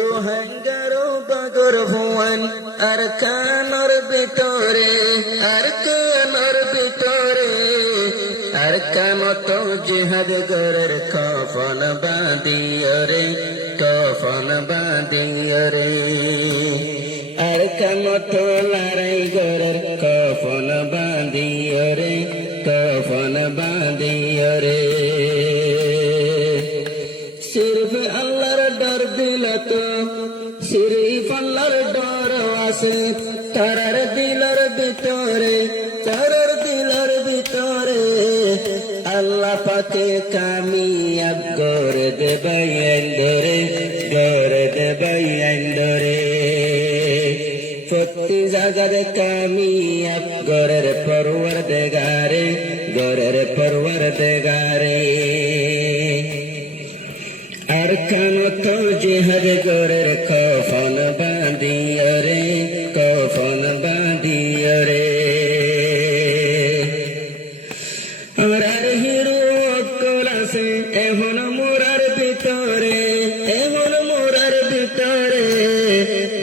রোহিঙ্গারও বাগর ভুয়ান আর কানর ভিতরে আর কানর ভিতরে আর কানত জিহাদ গরের কফন বাঁধিয়রে কফন বাঁধিয়রে আর কানত লড়াই গরের কফন বাঁধিয়রে কফন বাঁধিয়রে सिर्फ अल्लाहर डर दिल तो सिर्फ अल्लाहर डर आसे तारार दिलर भितरे तारार दिलर भितरे अल्लाह पाके कामयाब करे देबे अंदरे प्रति जागार कामयाब गरेर परवरदिगारे আর কানত জিহাদ গরের কফন বাঁধিয়রে কফন বাঁধিয়রে আর হিরো অকল আছে এখন মোরার ভিতরে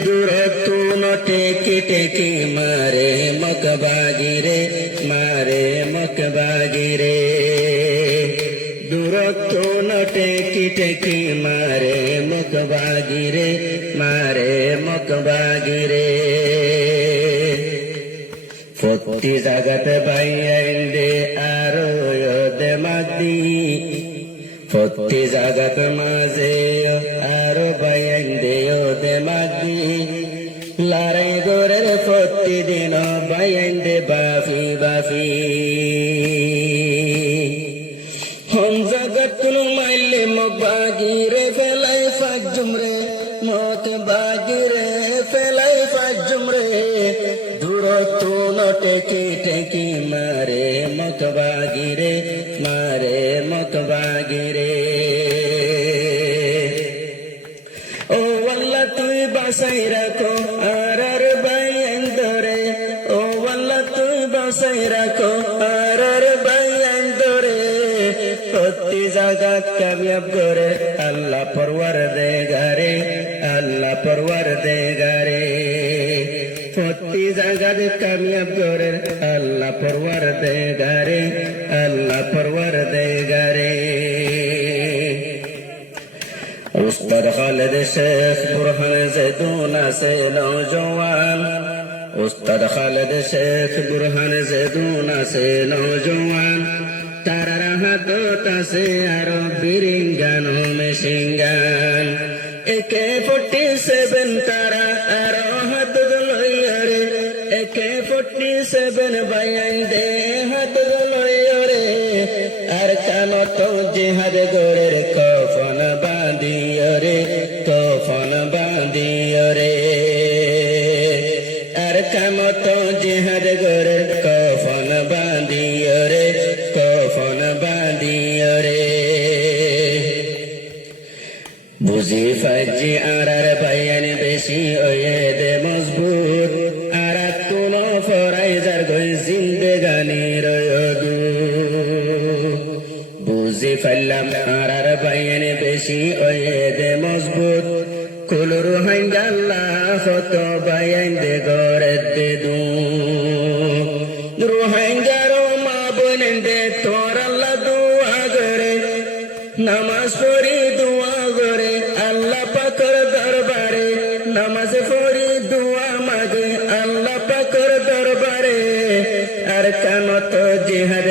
দূরত্ব নটে কেটে মারে মকবাগিরে দূরত্ব নটে কিটেকি মারে মকবাগিরে প্রতি জাগাত বাইন্দে আরো দে মাদি প্রতি জাগাত মাঝে আরো বাইন্দে দে মাদি লড়াই গরের প্রতিদিন বাইন্দে বাফি हम जगत माइले मकबागिरे फेलाई फाजुमरे मत बागिरे फेलाई फाजुमरे दूरत्व नटे की मारे मकबागिरे ओ वल्ला तुई बासाई राखो आरार बायंदरे ओ वल्ला तुई बासाई राखो आरार बायंदरे প্রতি জাগাত কামিয়াব করে আল্লাহ পরওয়ারদিগারে প্রতি জাগাত কামিয়াব করে আল্লাহ পরওয়ারদিগারে উস্তাদ খালেদ শেখ বুরহান জেদুন আছে নওজওয়ান উস্তাদ খালেদ শেখ বুরহান জেদুন আছে নওজওয়ান তারা হাতত আছে আরো বিরিঙ্গান মেশিঙ্গান AK-47 তারা আরো হাত লইরে AK-47 বাইন্দে হাত লইরে আর কানত জিহাদ গরের কফন বাঁধিয়রে আর কানত জিহাদ গরের কফন বাঁধিয়রে বুঝি ফাজি আরার বায়ান বেশি ওয়ে দে মজবুত আর কোন ফরাইজার গই জিন্দেগানির রয়দু বুঝি ফাল্লাম আরার বায়ান বেশি ওয়ে দে মজবুত কুলুর হাঙ্গাল্লাহ হত বায়ান দে গরে দে দু রোহিঙ্গারো মা বোনেন দে তোর আল্লাহ দুয়া করে নামাজ পড়ি দুয়া করে আল্লাহ পাকের দরবারে নামাজ পড়ি দুয়া মাগে আল্লাহ পাকের দরবারে আর কানত জিহাদ